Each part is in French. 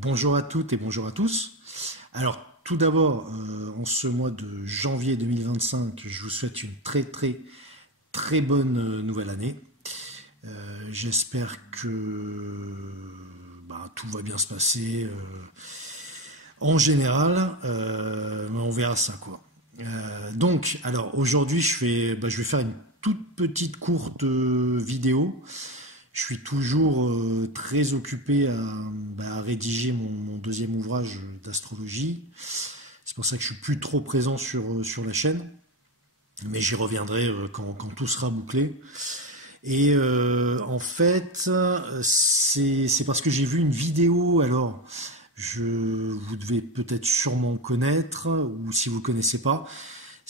Bonjour à toutes et bonjour à tous. Alors, tout d'abord, en ce mois de janvier 2025, je vous souhaite une très bonne nouvelle année. J'espère que tout va bien se passer en général, mais on verra ça quoi. Alors aujourd'hui, je vais faire une toute petite courte vidéo. Je suis toujours très occupé à rédiger mon deuxième ouvrage d'astrologie. C'est pour ça que je suis plus trop présent sur la chaîne. Mais j'y reviendrai quand tout sera bouclé. Et en fait, c'est parce que j'ai vu une vidéo. Alors, vous devez peut-être sûrement connaître, ou si vous ne connaissez pas,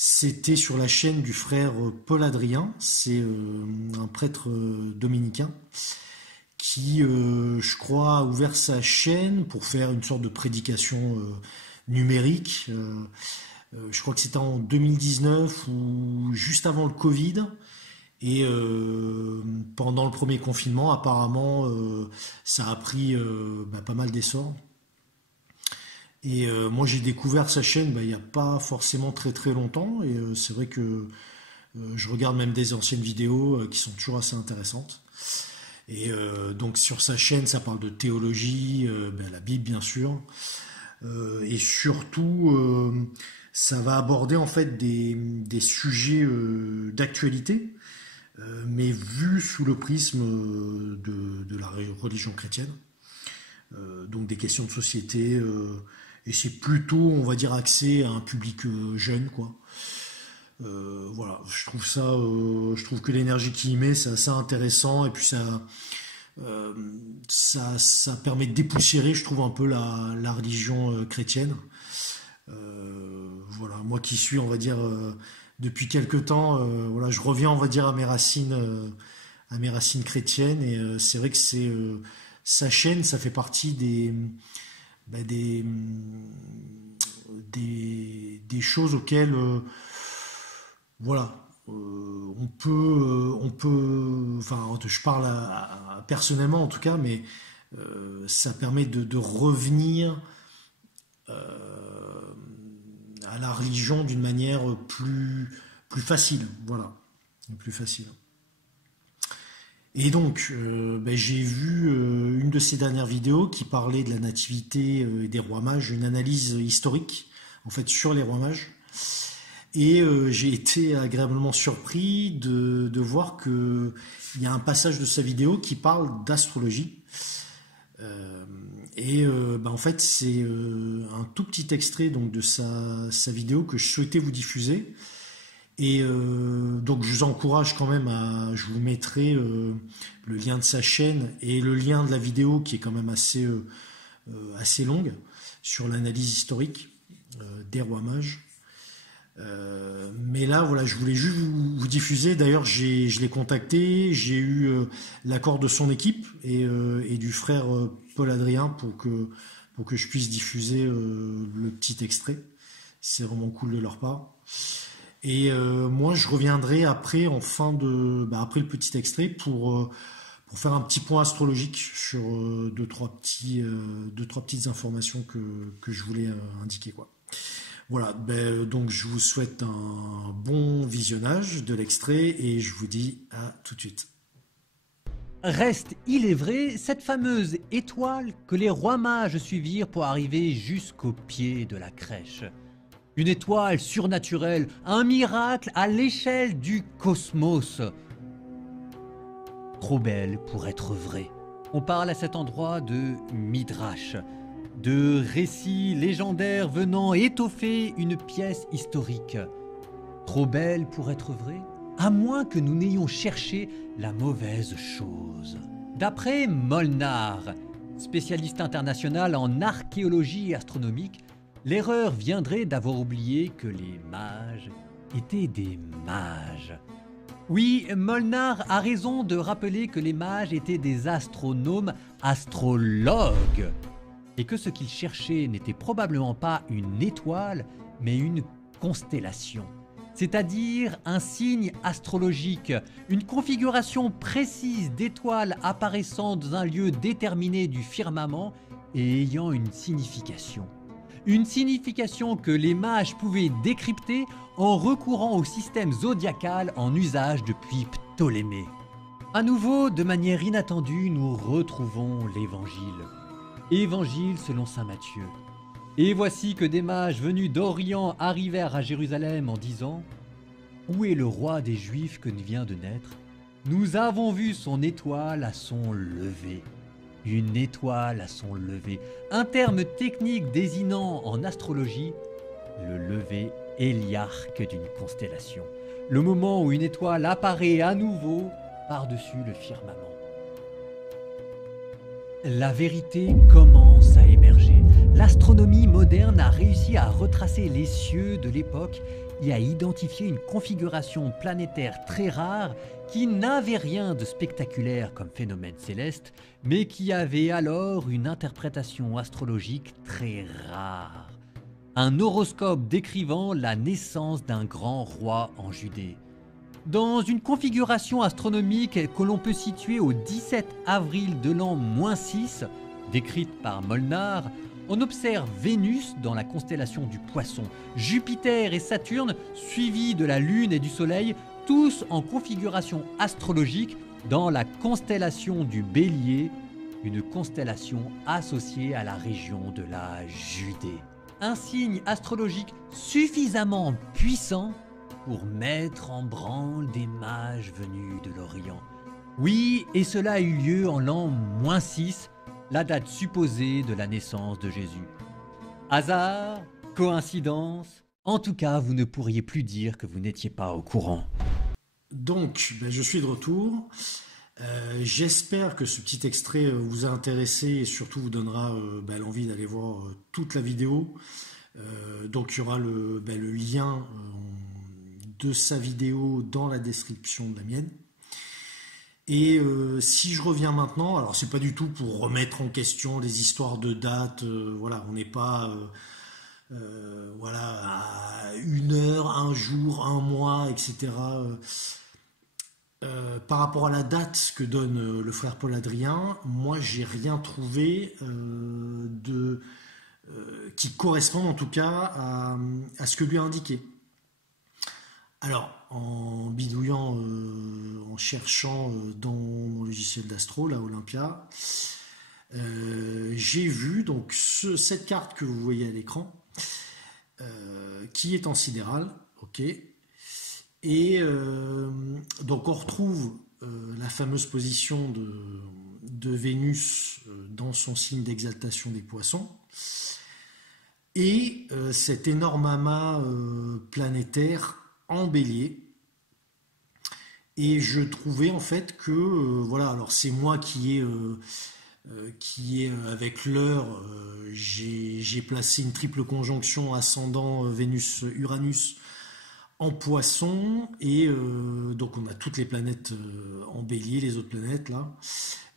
c'était sur la chaîne du frère Paul Adrien. C'est un prêtre dominicain qui, je crois, a ouvert sa chaîne pour faire une sorte de prédication numérique. Je crois que c'était en 2019 ou juste avant le Covid. Et pendant le premier confinement, apparemment, ça a pris pas mal d'essor. Et moi, j'ai découvert sa chaîne il n'y a pas forcément très longtemps. Et c'est vrai que je regarde même des anciennes vidéos qui sont toujours assez intéressantes. Et donc sur sa chaîne, ça parle de théologie, la Bible bien sûr. Et surtout, ça va aborder en fait des sujets d'actualité, mais vus sous le prisme de la religion chrétienne. Donc des questions de société, et c'est plutôt, on va dire, axé à un public jeune, quoi. Voilà, je trouve que l'énergie qu'il y met, c'est assez intéressant, et puis ça permet de dépoussiérer, je trouve, un peu la religion chrétienne. Voilà, moi qui suis, on va dire, depuis quelque temps, voilà, je reviens, on va dire, à mes racines chrétiennes, et c'est vrai que sa chaîne, ça fait partie des choses auxquelles voilà, on peut, enfin, je parle personnellement en tout cas, mais ça permet de revenir à la religion d'une manière plus facile, voilà, plus facile. Et donc, j'ai vu une de ces dernières vidéos qui parlait de la nativité et des rois mages, une analyse historique en fait sur les rois mages. Et j'ai été agréablement surpris de voir qu'il y a un passage de sa vidéo qui parle d'astrologie. En fait, c'est un tout petit extrait donc, de sa vidéo que je souhaitais vous diffuser. Et donc je vous encourage quand même je vous mettrai le lien de sa chaîne et le lien de la vidéo qui est quand même assez longue sur l'analyse historique des rois mages. Mais là, voilà, je voulais juste vous diffuser. D'ailleurs, je l'ai contacté, j'ai eu l'accord de son équipe et du frère Paul Adrien pour que je puisse diffuser le petit extrait. C'est vraiment cool de leur part. Et moi, je reviendrai après, après le petit extrait, pour faire un petit point astrologique sur deux, trois petites informations que je voulais indiquer, quoi. Voilà, donc je vous souhaite un bon visionnage de l'extrait et je vous dis à tout de suite. Reste, il est vrai, cette fameuse étoile que les rois mages suivirent pour arriver jusqu'au pied de la crèche. Une étoile surnaturelle, un miracle à l'échelle du cosmos. Trop belle pour être vraie. On parle à cet endroit de Midrash, de récits légendaires venant étoffer une pièce historique. Trop belle pour être vraie, à moins que nous n'ayons cherché la mauvaise chose. D'après Molnar, spécialiste international en archéologie astronomique, l'erreur viendrait d'avoir oublié que les mages étaient des mages. Oui, Molnar a raison de rappeler que les mages étaient des astronomes astrologues et que ce qu'ils cherchaient n'était probablement pas une étoile, mais une constellation. C'est-à-dire un signe astrologique, une configuration précise d'étoiles apparaissant dans un lieu déterminé du firmament et ayant une signification. Une signification que les mages pouvaient décrypter en recourant au système zodiacal en usage depuis Ptolémée. À nouveau, de manière inattendue, nous retrouvons l'Évangile. Évangile selon saint Matthieu. Et voici que des mages venus d'Orient arrivèrent à Jérusalem en disant « Où est le roi des Juifs que vient de naître ? Nous avons vu son étoile à son lever. » Une étoile à son lever, un terme technique désignant en astrologie le lever héliarque d'une constellation, le moment où une étoile apparaît à nouveau par-dessus le firmament. La vérité commence à émerger. L'astronomie moderne a réussi à retracer les cieux de l'époque et à identifier une configuration planétaire très rare qui n'avait rien de spectaculaire comme phénomène céleste, mais qui avait alors une interprétation astrologique très rare. Un horoscope décrivant la naissance d'un grand roi en Judée. Dans une configuration astronomique que l'on peut situer au 17 avril de l'an -6, décrite par Molnar, on observe Vénus dans la constellation du Poisson, Jupiter et Saturne, suivis de la Lune et du Soleil, tous en configuration astrologique dans la constellation du Bélier, une constellation associée à la région de la Judée. Un signe astrologique suffisamment puissant pour mettre en branle des mages venus de l'Orient. Oui, et cela a eu lieu en l'an -6, la date supposée de la naissance de Jésus. Hasard ? Coïncidence ? En tout cas, vous ne pourriez plus dire que vous n'étiez pas au courant. Donc, je suis de retour. J'espère que ce petit extrait vous a intéressé et surtout vous donnera l'envie d'aller voir toute la vidéo. Donc, il y aura le lien de sa vidéo dans la description de la mienne. Et si je reviens maintenant, alors c'est pas du tout pour remettre en question les histoires de dates, voilà, on n'est pas à 1 heure, 1 jour, 1 mois, etc. Par rapport à la date que donne le frère Paul Adrien, moi j'ai rien trouvé qui corresponde en tout cas à ce que lui a indiqué. Alors, en bidouillant, en cherchant dans mon logiciel d'astro, là, Olympia, j'ai vu donc cette carte que vous voyez à l'écran, qui est en sidéral, ok. Et donc on retrouve la fameuse position de Vénus dans son signe d'exaltation des Poissons, et cet énorme amas planétaire en Bélier. Et je trouvais en fait que voilà, alors c'est moi qui est avec l'heure, j'ai placé une triple conjonction ascendant Vénus-Uranus en Poisson, et donc on a toutes les planètes en Bélier, les autres planètes là,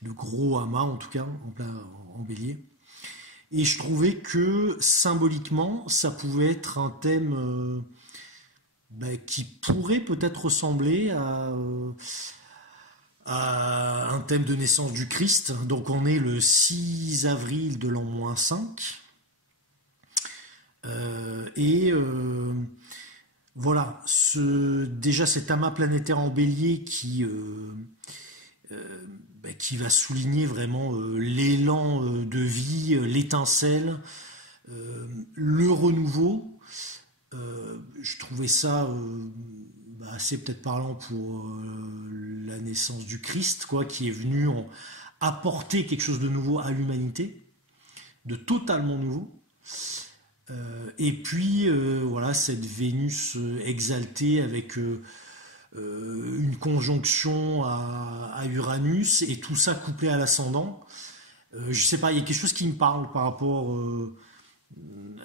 le gros amas en tout cas en Bélier. Et je trouvais que symboliquement ça pouvait être un thème qui pourrait peut-être ressembler à un thème de naissance du Christ. Donc on est le 6 avril de l'an -5. Voilà, déjà cet amas planétaire en Bélier qui va souligner vraiment l'élan de vie, l'étincelle, le renouveau. Je trouvais ça assez peut-être parlant pour la naissance du Christ, quoi, qui est venu apporter quelque chose de nouveau à l'humanité, de totalement nouveau. Et puis voilà, cette Vénus exaltée avec une conjonction à Uranus, et tout ça couplé à l'ascendant. Je sais pas, il y a quelque chose qui me parle par rapport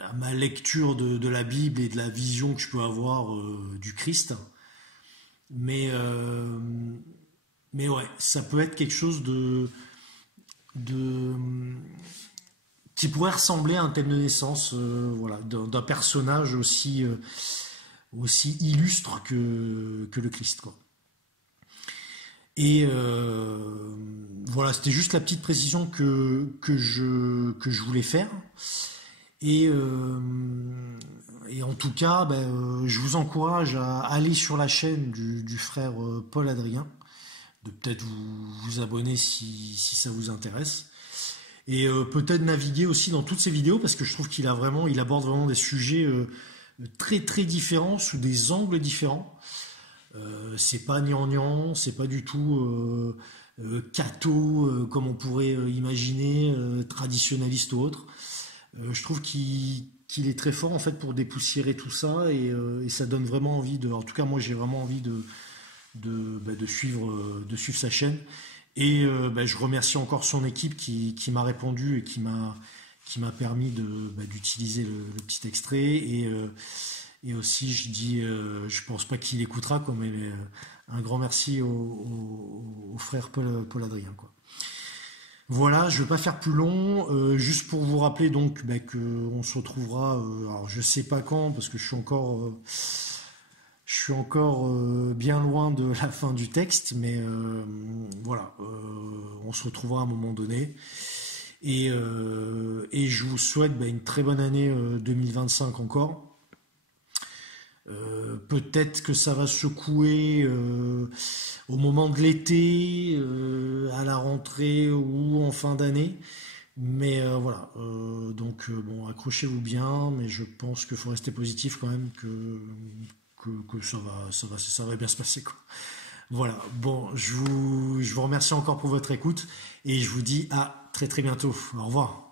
à ma lecture de la Bible et de la vision que je peux avoir du Christ. Mais ouais, ça peut être quelque chose qui pourrait ressembler à un thème de naissance, voilà, d'un personnage aussi illustre que le Christ, quoi. Et Voilà, c'était juste la petite précision que je voulais faire. Et, euh, et en tout cas, je vous encourage à aller sur la chaîne du frère Paul Adrien, de peut-être vous abonner si ça vous intéresse. Et peut-être naviguer aussi dans toutes ces vidéos, parce que je trouve il aborde vraiment des sujets très très différents, sous des angles différents. C'est pas gnangnan, c'est pas du tout catho, comme on pourrait imaginer, traditionnaliste ou autre. Je trouve qu'il est très fort en fait pour dépoussiérer tout ça et ça donne vraiment envie en tout cas moi j'ai vraiment envie de suivre sa chaîne et je remercie encore son équipe qui m'a répondu et qui m'a permis d'utiliser le petit extrait et aussi je pense pas qu'il écoutera quoi, mais un grand merci au frère Paul Adrien quoi. Voilà, je ne vais pas faire plus long, juste pour vous rappeler donc qu'on se retrouvera, alors je sais pas quand, parce que je suis encore bien loin de la fin du texte, mais voilà, on se retrouvera à un moment donné. Et je vous souhaite une très bonne année 2025 encore. Peut-être que ça va secouer au moment de l'été, à la rentrée ou en fin d'année. Mais voilà, donc bon, accrochez-vous bien, mais je pense qu'il faut rester positif quand même, que ça va bien se passer quoi. Voilà, bon, je vous remercie encore pour votre écoute et je vous dis à très très bientôt. Au revoir.